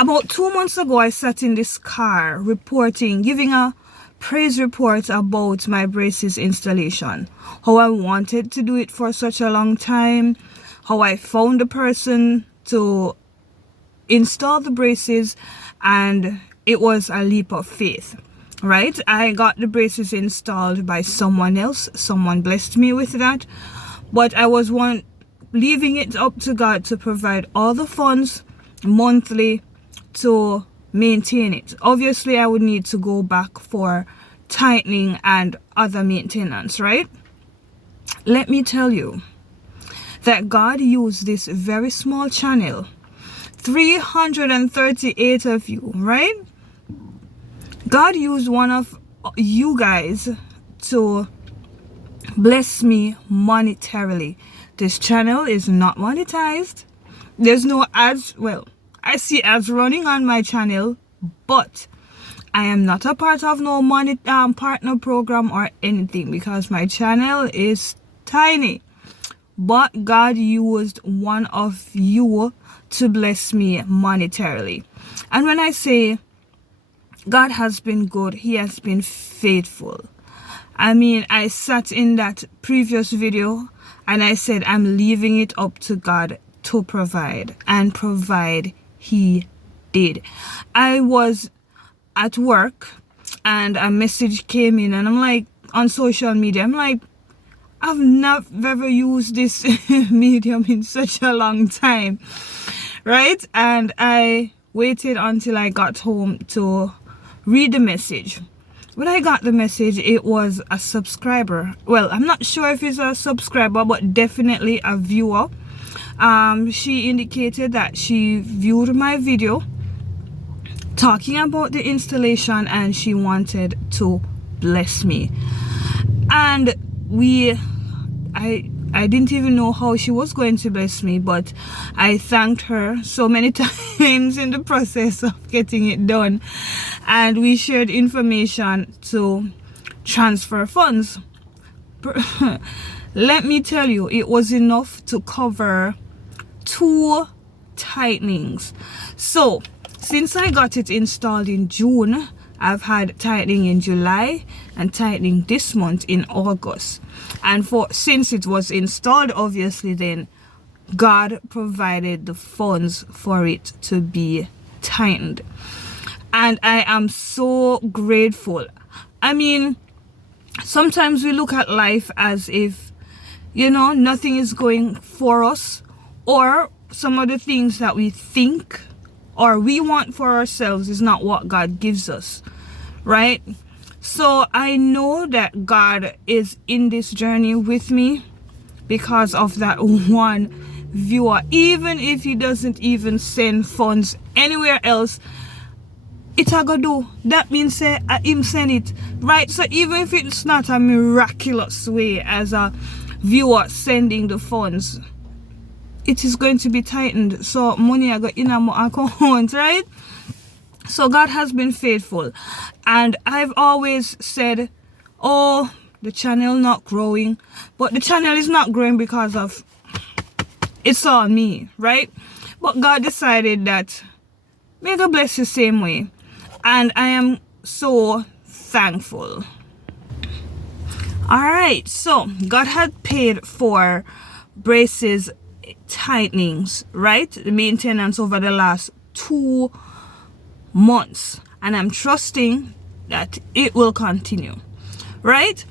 About 2 months ago, I sat in this car giving a praise report about my braces installation, how I wanted to do it for such a long time, how I found the person to install the braces, and it was a leap of faith, right? I got the braces installed by someone else. Someone blessed me with that, but I was leaving it up to God to provide all the funds monthly to maintain it. Obviously, I would need to go back for tightening and other maintenance, right? Let me tell you that God used this very small channel, 338 of you, right? God used one of you guys to bless me monetarily. This channel is not monetized. There's no ads. Well, I see ads running on my channel, but I am not a part of no money partner program or anything, because my channel is tiny. But God used one of you to bless me monetarily. And when I say God has been good, he has been faithful. I mean, I sat in that previous video and I said I'm leaving it up to God to provide, and provide he did. I was at work and a message came in, and I'm like, on social media, I'm like, I've never used this medium in such a long time, right? And I waited until I got home to read the message. When I got the message, it was a subscriber. Well, I'm not sure if it's a subscriber, but definitely a viewer. She indicated that she viewed my video talking about the installation and she wanted to bless me. And I didn't even know how she was going to bless me, but I thanked her so many times in the process of getting it done, and we shared information to transfer funds. Let me tell you, it was enough to cover 2 tightenings. So since I got it installed in June, I've had tightening in July and tightening this month in August. And since it was installed, obviously then God provided the funds for it to be tightened. And I am so grateful. I mean, sometimes we look at life as if, you know, nothing is going for us, or some of the things that we think or we want for ourselves is not what God gives us, right? So I know that God is in this journey with me because of that one viewer. Even if he doesn't even send funds anywhere else, it a go do. That means say him send it, right? So even if it's not a miraculous way as a viewer sending the funds, it is going to be tightened. So money I got in my account, right? So God has been faithful. And I've always said, oh, the channel not growing. But the channel is not growing because of, it's all me, right? But God decided that may God bless the same way. And I am so thankful. Alright, so God had paid for braces tightenings, right? The maintenance over the last 2 months, and I'm trusting that it will continue, right?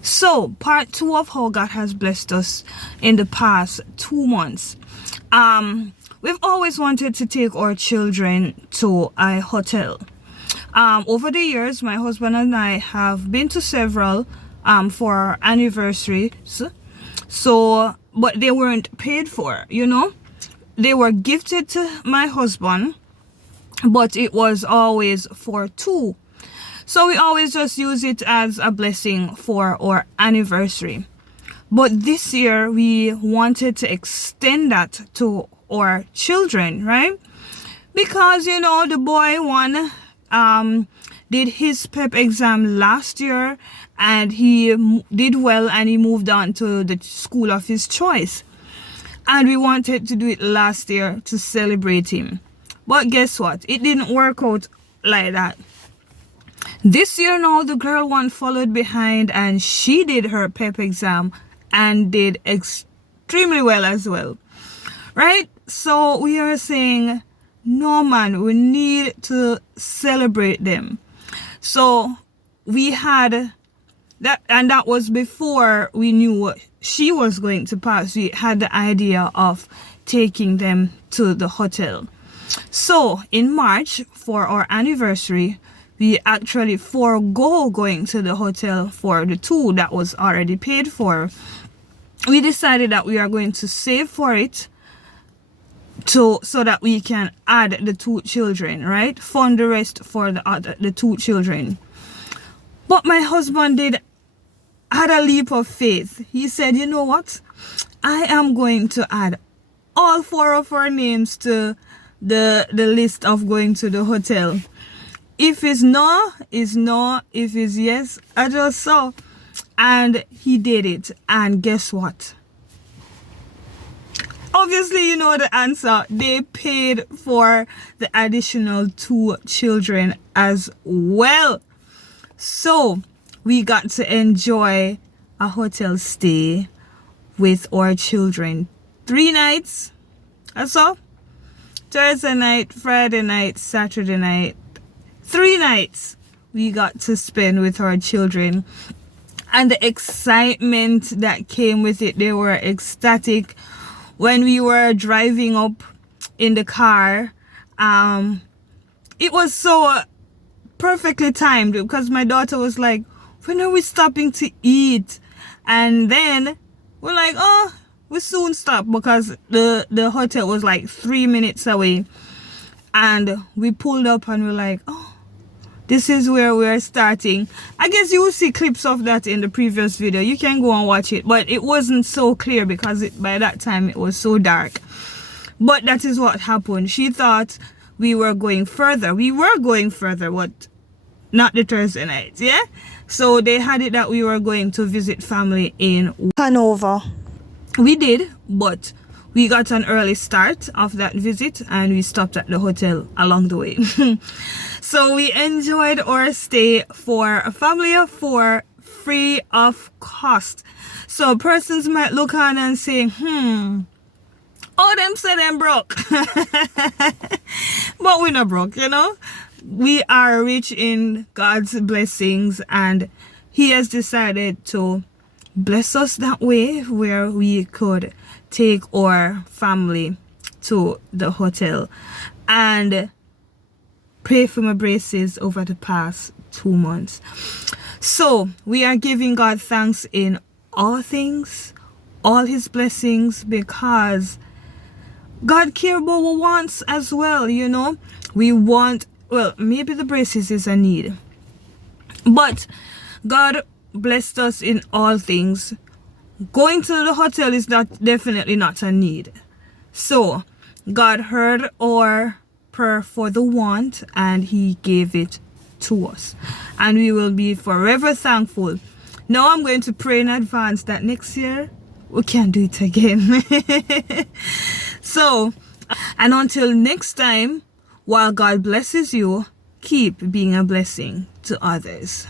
So part 2 of how God has blessed us in the past 2 months. We've always wanted to take our children to a hotel. Over the years, my husband and I have been to several for our anniversaries. So, but they weren't paid for, you know. They were gifted to my husband, but it was always for 2. So we always just use it as a blessing for our anniversary. But this year we wanted to extend that to our children, right? Because, you know, the boy one did his PEP exam last year and he did well and he moved on to the school of his choice. And we wanted to do it last year to celebrate him. But guess what? It didn't work out like that. This year now, the girl one followed behind and she did her PEP exam and did extremely well as well. Right? So we are saying, no man, we need to celebrate them. So we had that, and that was before we knew what she was going to pass. We had the idea of taking them to the hotel. So in March, for our anniversary, we actually forego going to the hotel for the two that was already paid for. We decided that we are going to save for it so that we can add the two children, right? Fund the rest for the two children. But my husband had a leap of faith. He said, you know what? I am going to add all four of our names to the list of going to the hotel. If it's no, it's no. If it's yes, I just saw. And he did it. And guess what? Obviously, you know the answer. They paid for the additional two children as well. So we got to enjoy a hotel stay with our children. 3 nights. That's all. Thursday night, Friday night, Saturday night. 3 nights we got to spend with our children. And the excitement that came with it, they were ecstatic. When we were driving up in the car, it was so perfectly timed because my daughter was like, when are we stopping to eat? And then we're like, oh, we soon stop, because the hotel was like 3 minutes away. And we pulled up and we're like, oh, this is where we're starting. I guess you will see clips of that in the previous video. You can go and watch it, but it wasn't so clear because by that time it was so dark. But that is what happened. She thought we were going further. We were going further, but not the Thursday night, yeah? So they had it that we were going to visit family in Hanover. We did, but we got an early start of that visit and we stopped at the hotel along the way. So we enjoyed our stay for a family of 4, free of cost. So persons might look on and say, oh, them say them broke. But we're not broke, you know. We are rich in God's blessings, and He has decided to bless us that way, where we could take our family to the hotel. And pray for my braces over the past 2 months. So we are giving God thanks in all things, all His blessings, because God cares about our wants as well, you know. We want, well, maybe the braces is a need, but God blessed us in all things. Going to the hotel is definitely not a need. So God heard our prayer for the want and He gave it to us, and we will be forever thankful. Now I'm going to pray in advance that next year we can do it again. So, and until next time, while God blesses you, keep being a blessing to others.